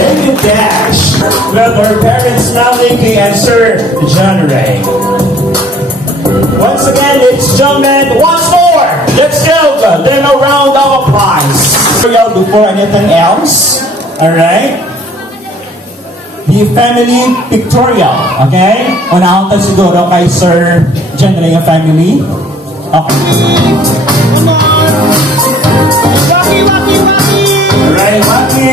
David Dash. Well, our parents now linking and Sir John Ray. Once again, ladies and gentlemen, once more, let's give them a round of applause. Before anything else, alright? The family pictorial, okay? Unahon tayo siguro kay Sir John Ray ang family. Okay. Alright, Waki.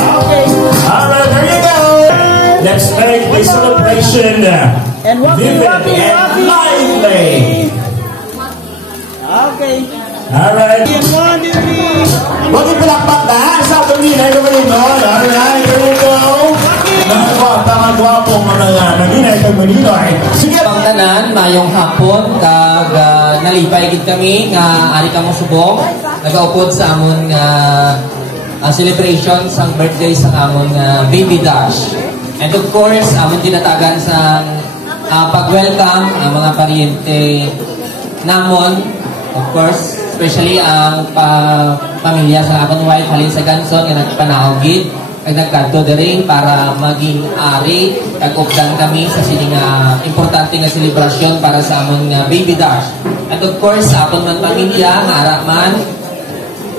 Okay. Alright, there you go. Let's make the celebration vivid and lively. Okay. Alright. Huwag ipalakpak na. Sa ato nila, ito ba rin nun? Alright, there you go. Mga gwapo, mga nanginay kag maninoy. Sige. Pagtanan, mayong hapon, kag nalipay gid kami nga ari kamo subong. Nagaupod sa amon celebration sa birthday sa amon Baby Dash. And of course, amon dinatagan sa pag-welcome ang mga paryente namon. Of course, especially ang pamilya sa akong wife halin sa Ganson nga nagpanahog gid kag nagkadto diri para maging ari kag updan kami sa sining importante nga selebrasyon para sa amon Baby Dash. And of course, sa akong man pamilya nga ara man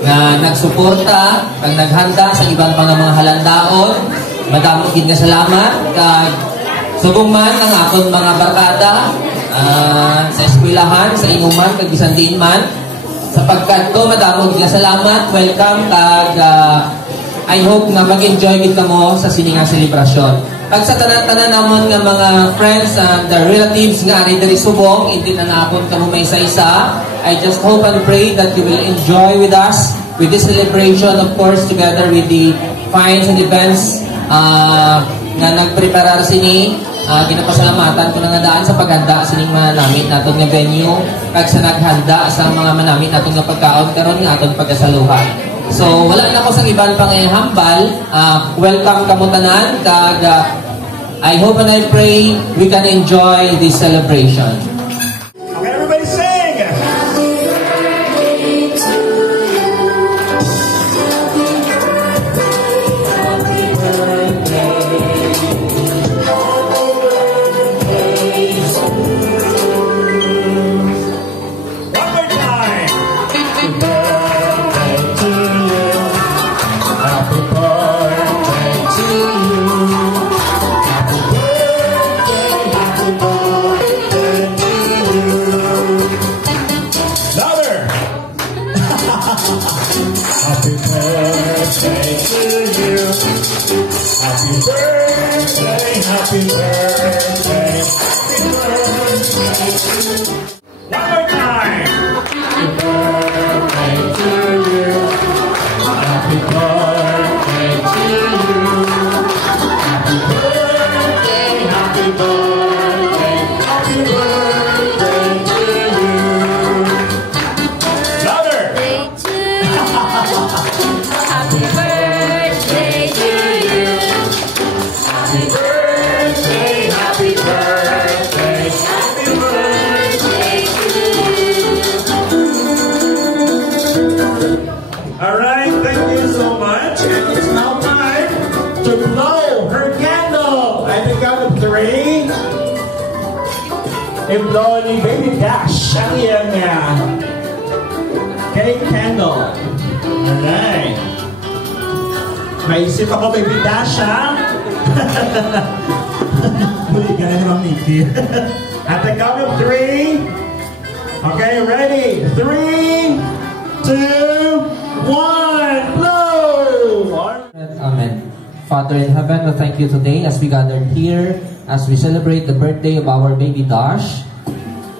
nga nagsuporta kag naghanda sa ibang mga halandaon. Madamo gid nga salamat kag subong man ang akong mga barkada sa eskwelahan, sa inuman, kag bisan diin man. Sapagkat to, madamo gid nga salamat, welcome, kag I hope na mag-enjoy gid kamo sa siningang selebrasyon. Pag sa tanan-tanan namon nga mga friends and relatives nga ari diri subong, hindi na naapon kamo may isa-isa. I just hope and pray that you will enjoy with us with this celebration, of course, together with the fines and events nga nagpreparar sini. Ginapasalamatan ko na nga daan sa paghanda sining manamit naton nga venue kag sa naghanda sa mga manamit naton nga pagkaon karon nga aton pagkasaluhan. So wala na ko sa iban pang hambal. Welcome kamo tanan kag I hope and I pray we can enjoy this celebration. Okay, everybody sing. Happy birthday to you. Happy birthday, happy birthday, happy birthday. One more time. Happy birthday to you. Happy birthday to you. Happy birthday, happy birthday, happy birthday to you. Louder. Happy birthday to you. Happy birthday, happy birthday, happy birthday to you. Alright, thank you so much. And it's now time to blow her candle. I think out of 3. I-blow ni Baby Dash ang iyang cake candle. Alright. Maisip ako, Baby Dash, ha? Muli ka na naman, Mickey. At the count of 3. Okay, ready? 3, 2, 1, blow! Amen. Father in heaven, we thank you today as we gathered here, as we celebrate the birthday of our Baby Dash.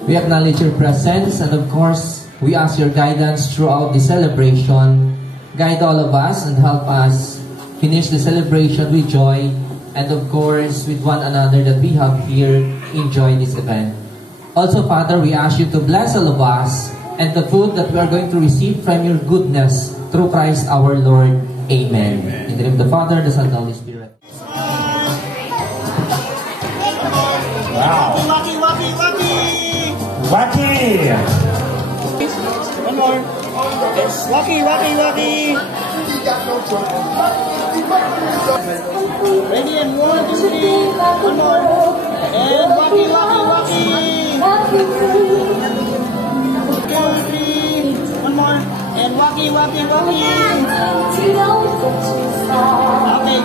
We acknowledge your presence, and of course, we ask your guidance throughout the celebration. Guide all of us and help us finish the celebration with joy, and of course, with one another that we have here, enjoy this event. Also, Father, we ask you to bless all of us and the food that we are going to receive from your goodness through Christ our Lord. Amen. In the name of the Father, the Son, and the Holy Spirit. Wow. Waki, waki, waki! Wacky! One more. Waki, waki, waki. Ready and 1, 2, 3. One more. And waki, waki, waki. 2, 3. One more. And waki, waki, waki. Okay.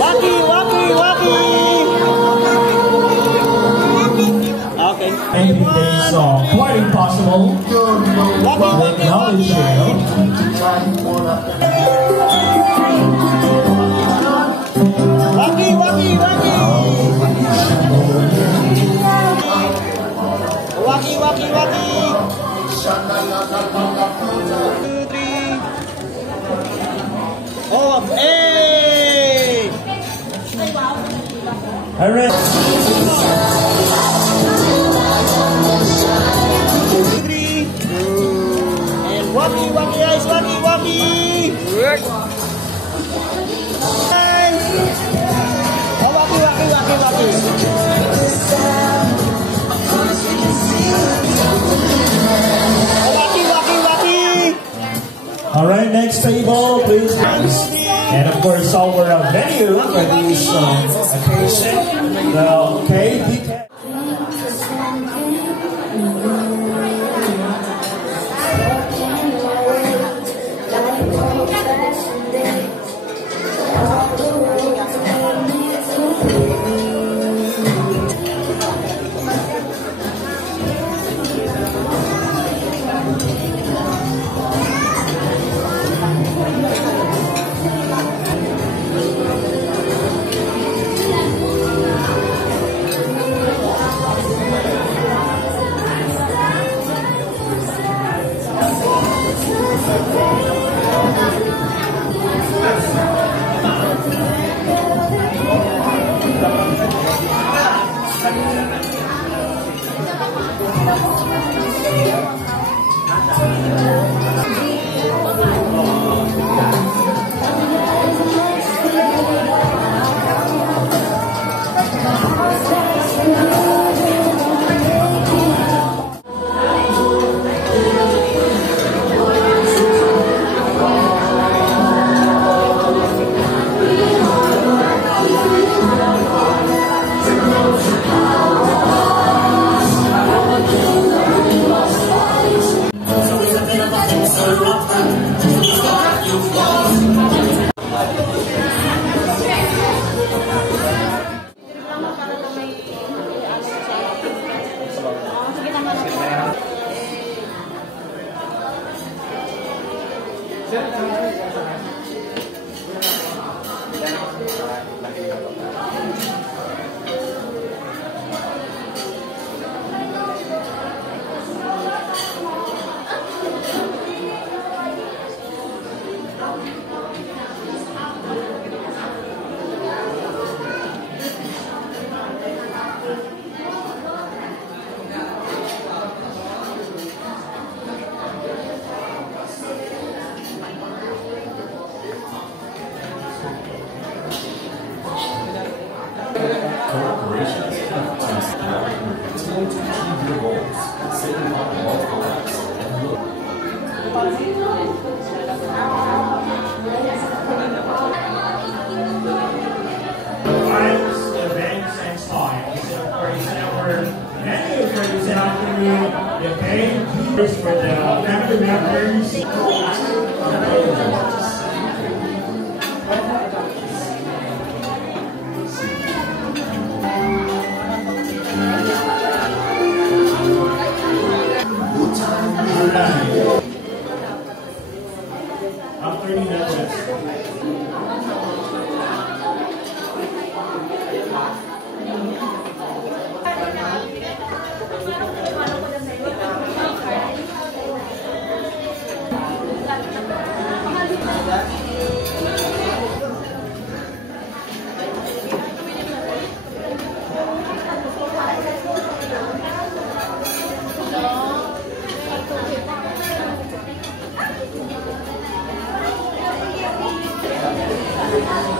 Waki, waki, waki. Okay. And today's quite impossible. Waki, waki, Knowledge waki. Waki, waki, waki. Waki, waki, waki. 2, 3. Oh, hey! Alright. 2, 3. And waki, waki, guys, waki, waki. Oh, waki, waki, waki, waki. Oh, waki, waki, waki. Alright, next table, please. And of course, our venue for this occasion. Okay, DK. Okay, first for the family members. After the Thank you.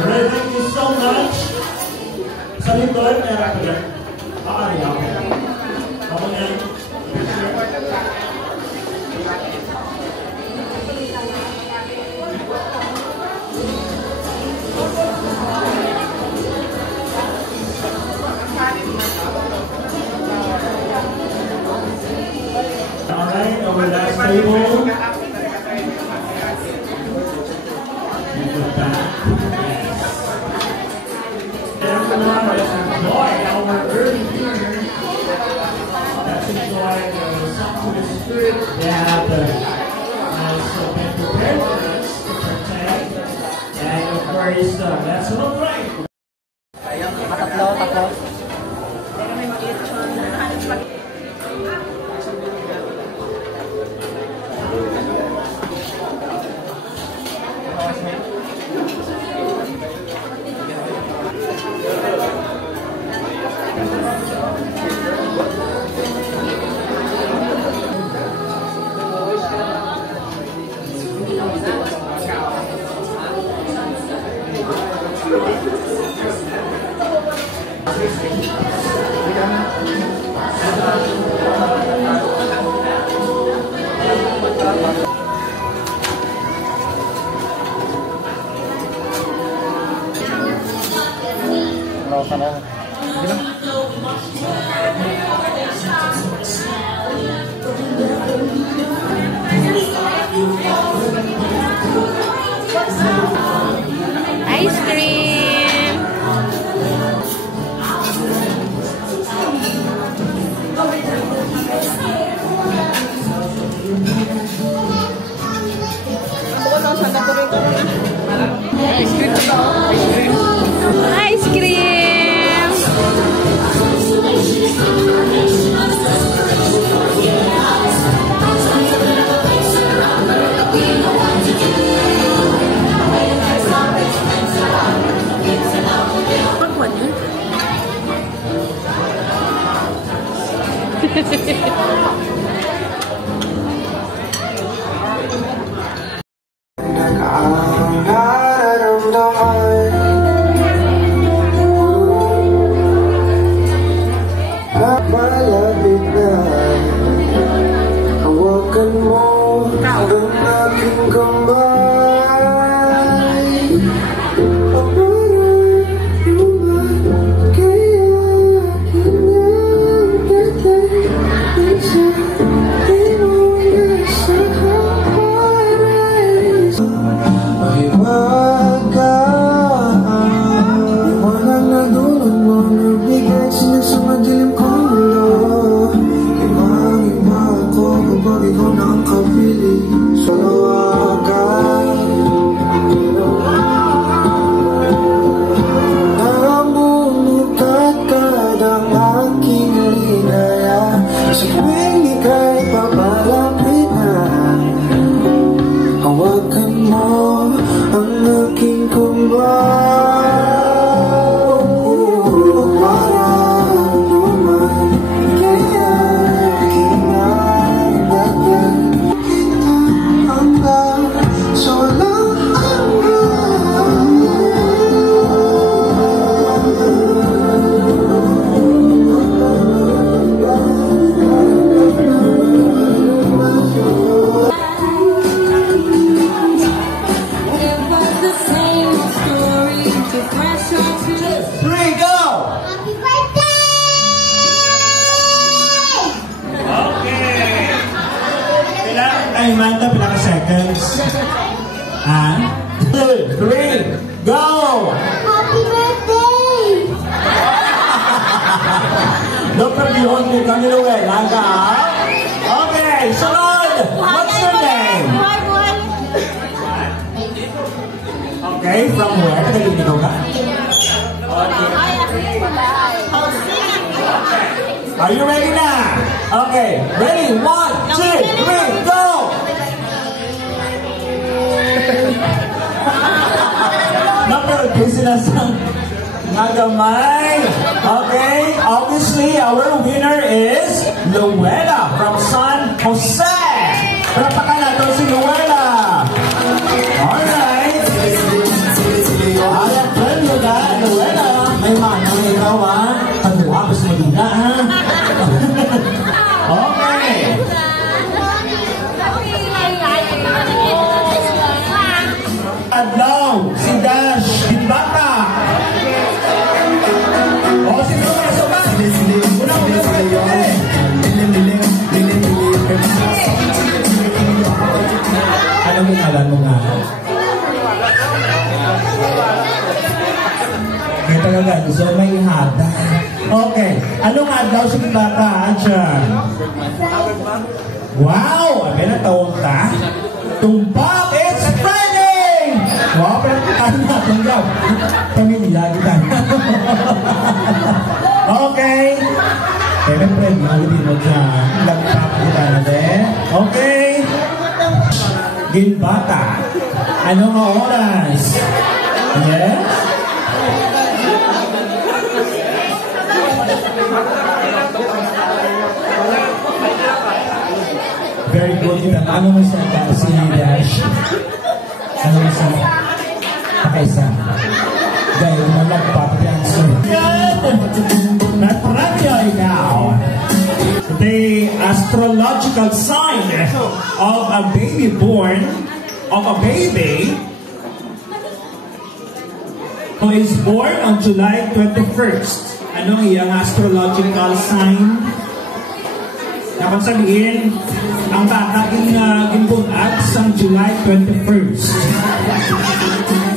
Alright, thank you so much. Sa likod, meron ko dyan. Pakariyaw. Ako na. Alright, over that table. Good back. Everyone, let's enjoy our early dinner. Let's enjoy the song to the spirit that has been prepared for us to protect. And of course, let's celebrate. Tatlo. Ice cream. Ice cream. Malapit na hawakan mo ang aking kamay. Aparang luman kaya kinagtatay sa di mo nasa paraiso. Mahiwaga walang nadulot mo nabigay sila sa madilim ko. Kapag ikaw na ang kapili sa lawagan, nabunot at kadang aking linaya. Sa tuwing ika'y papalapit na, hawakan mo ang aking kumbahan. Ay, Manta, pinaka-seconds. 2, 3, go! Happy birthday! Look from the only coming away. Laga. Okay, sunod! What's your name? Okay, from where? Tagalini ko ka? Are you ready now? Okay, ready? 1, 2, 3, go! Napag-busy na sa nagamay. Okay, obviously our winner is Luella from San Jose. Palapakan natin si Luella. Alright. adlaw si Dash Ginbata. O, sino mga sumat? Unang-unang kayo eh. Ano mo ngalan mo nga? May talaga, so may hada. Okay, anong adlaw si Ginbata? Diyan. Wow! Abi na tawag ka? Tumpak! It's Friday! Wow, pero ano natin daw? Pamilya kita. Okay. Pero friend, mahalin mo dyan. Lagpak kita na din. Okay. Ginbata. Anong oras? Yes? Very good. Ano mo siya si Dash? Ano mo siya? Pakaisa. Dahil malagpak yan. So, Natratya ikaw. The astrological sign of a baby born, of a baby who is born on July 21st. Ano yung astrological sign? Dapat sabihin, ang bata ginbunat sa July 21st.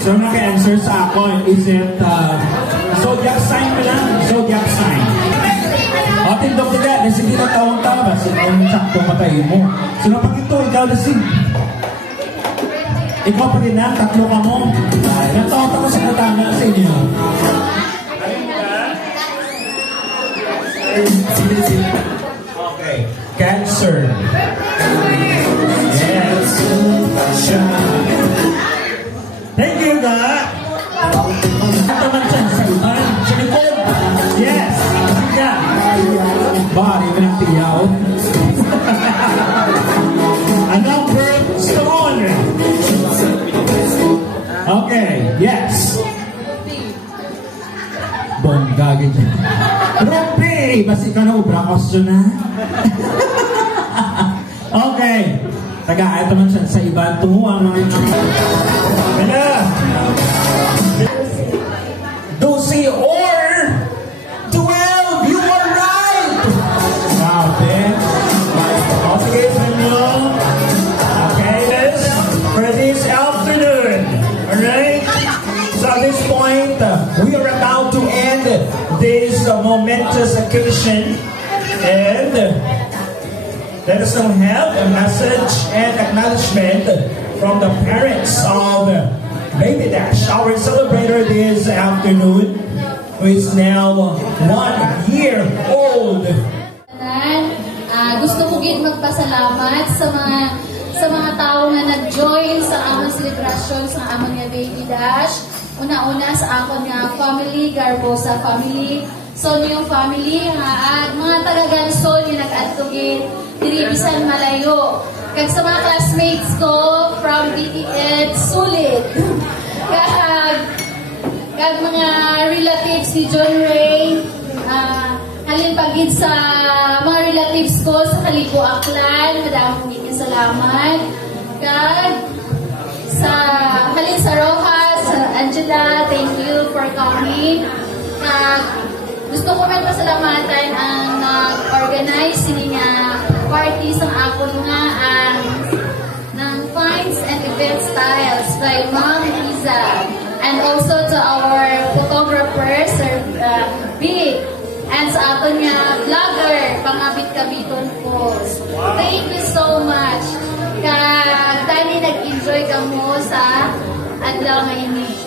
So, naka-answer sa ako, is it zodiac sign mo lang? Zodiac sign. O, tindok na dyan, kasi hindi na tawang-tawa. Sinong sakto matayin mo. Sino pag ito, ikaw na sin. Ikaw pa rin na, tatlo ka mo. Natawag ako sa katanga sa inyo. Okay. Cancer. Yes. Thank you, God. Taman dyan sa iban. Sa likod. Yes. Yeah. Bari mo ng tiyaw. Anong birthstone? Okay. Yes. Bonggagin dyan. Rupi! Basi ka na ubra question na. Okay. Taga-ayat naman siya sa iba. Tumuha mga Kaya. Dusi or 12. You are right. Wow, Ben. Okay, Senyo. Okay, for this afternoon. Alright? So at this point, we are about to end this momentous occasion. And let us now have a message and acknowledgement from the parents of Baby Dash, our celebrator this afternoon, who is now 1 year old. Gusto ko gid magpasalamat sa mga tao na nag-join sa among celebration sa among nga Baby Dash. Una-una sa akon nga family, Garbosa family, Sonyo family, at mga taga-Ganson yung nag-adtugid diri bisan malayo. Kag sa mga classmates ko from BTS, sulit. Kag mga relatives ni John Ray, halin pagid sa mga relatives ko sa Kalibo Aklan, madamong gid salamat. Kag sa halin sa Rojas, Angela, thank you for coming. Gusto ko rin pasalamatan ang nag-organize niya party sa ako nga ng Finds and Event Styles by Ma'am Liza, and also to our photographer, Sir Big, and sa ato niya vlogger, Pangabit-Kabiton Post. Thank you so much. Tani nag-enjoy ka mo sa adlaw ngayon.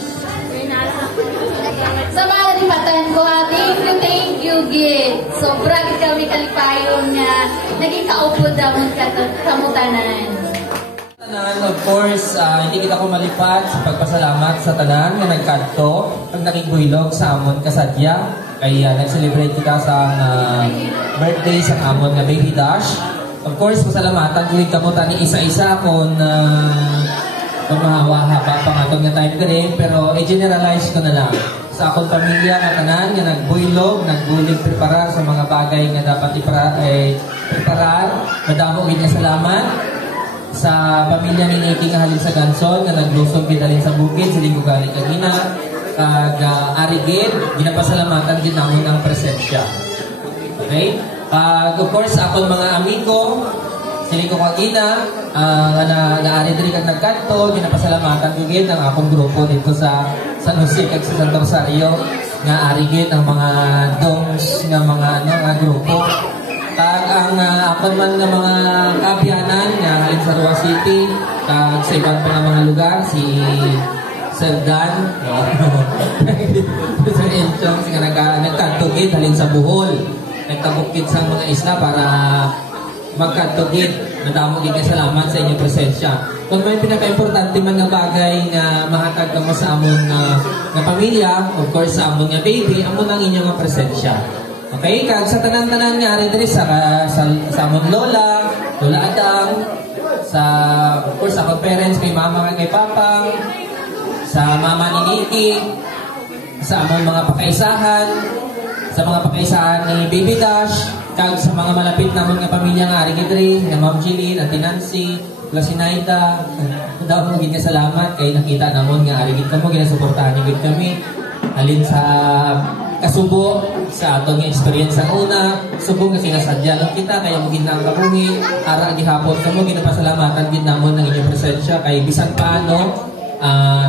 Sa mga lipatan ko, thank you, Gid. Sobra kami kalipayon na naging kaupod damon kamutanan. Tanan, of course, hindi kita ko malipat sa pagpasalamat sa tanan nga nagkanto pag nakigbuylog sa amon kasadya. Kaya nag-celebrate kita sa birthday sa amon nga Baby Dash. Of course, pasalamatan ko kamutan ni isa-isa kung mahawa-haba pa nga itong nga time ka rin, pero i-generalize ko na lang. Sa akong pamilya nga tanan, nga nagbuylog, nagbulig preparar sa mga bagay nga dapat preparar, madamo nga salamat. sa pamilya ni Nikki nga halin sa Gansol nga naglusog gid halin sa bukid siling ko gali kagina kag arigid ginapasalamatan gid namon ang presensya. Okay? Of course akon mga amigo siling ko kagina nga naari diri kag nagkanto ginapasalamatan ko gid ang akong grupo dito sa San Jose kag sa Santo Rosario nga arigid ang mga dongs nga mga nga grupo. Kag ang akon man nga mga kaabyanan nga halin sa Rua City kag sa ibang pa nga mga lugar si Sir Dan Sir Enchong nga nagkatugid halin sa Bohol nagkabukid sa mga isla para magkatugid nadamo gid salamat sa inyong presensya. Kung may pinaka-importante man nga bagay nga mahatag kamo sa amon nga pamilya, of course sa amon nga baby, amon ang inyong presensya. Okay, kag sa tanan-tanan nga ari diri sa amon lola Adang, sa of course sa parents kay mama kay papa, sa mama ni Nikki, sa amon mga pakaisahan, sa mga pakaisahan ni Baby Dash, kag sa mga malapit namon nga pamilya nga ari diri, nga Ma'am Jeline, Ate Nancy, la Sinaida, daw mo gid salamat kay nakita namon nga ari gid kamo ginasuportahan gid kami halin sa kasubo sa atong experience sa una subong nga sinasadya lang kita kaya mo ginang kabuhi ara gihapon kamo ginapasalamatan gid namon ang inyong presensya kay bisan paano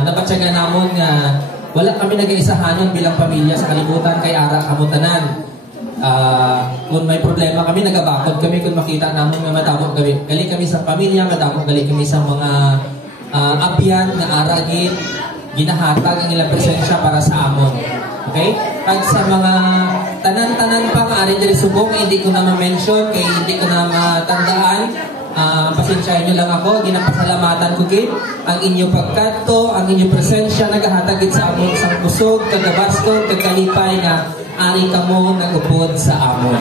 napatyagan namon nga wala kami nag-iisahanon bilang pamilya sa kalibutan kay ara kamo tanan. Kung may problema kami nagabakod kami kung makita namon nga madamo gali kami sa pamilya madamo gali kami sa mga abyan nga ara gid ginahatag ang ilang presensya para sa amon. Okay? Pag sa mga tanan-tanan pa nga ari diri subong hindi ko na ma-mention kay hindi ko na matandaan. Pasensyahin nyo lang ako, ginapasalamatan ko gid ang inyong pagkanto, ang inyong presensya nagahatag gid sa amon sang kusog, kagabasto, kagkalipay nga ari kamo nagupod sa amon.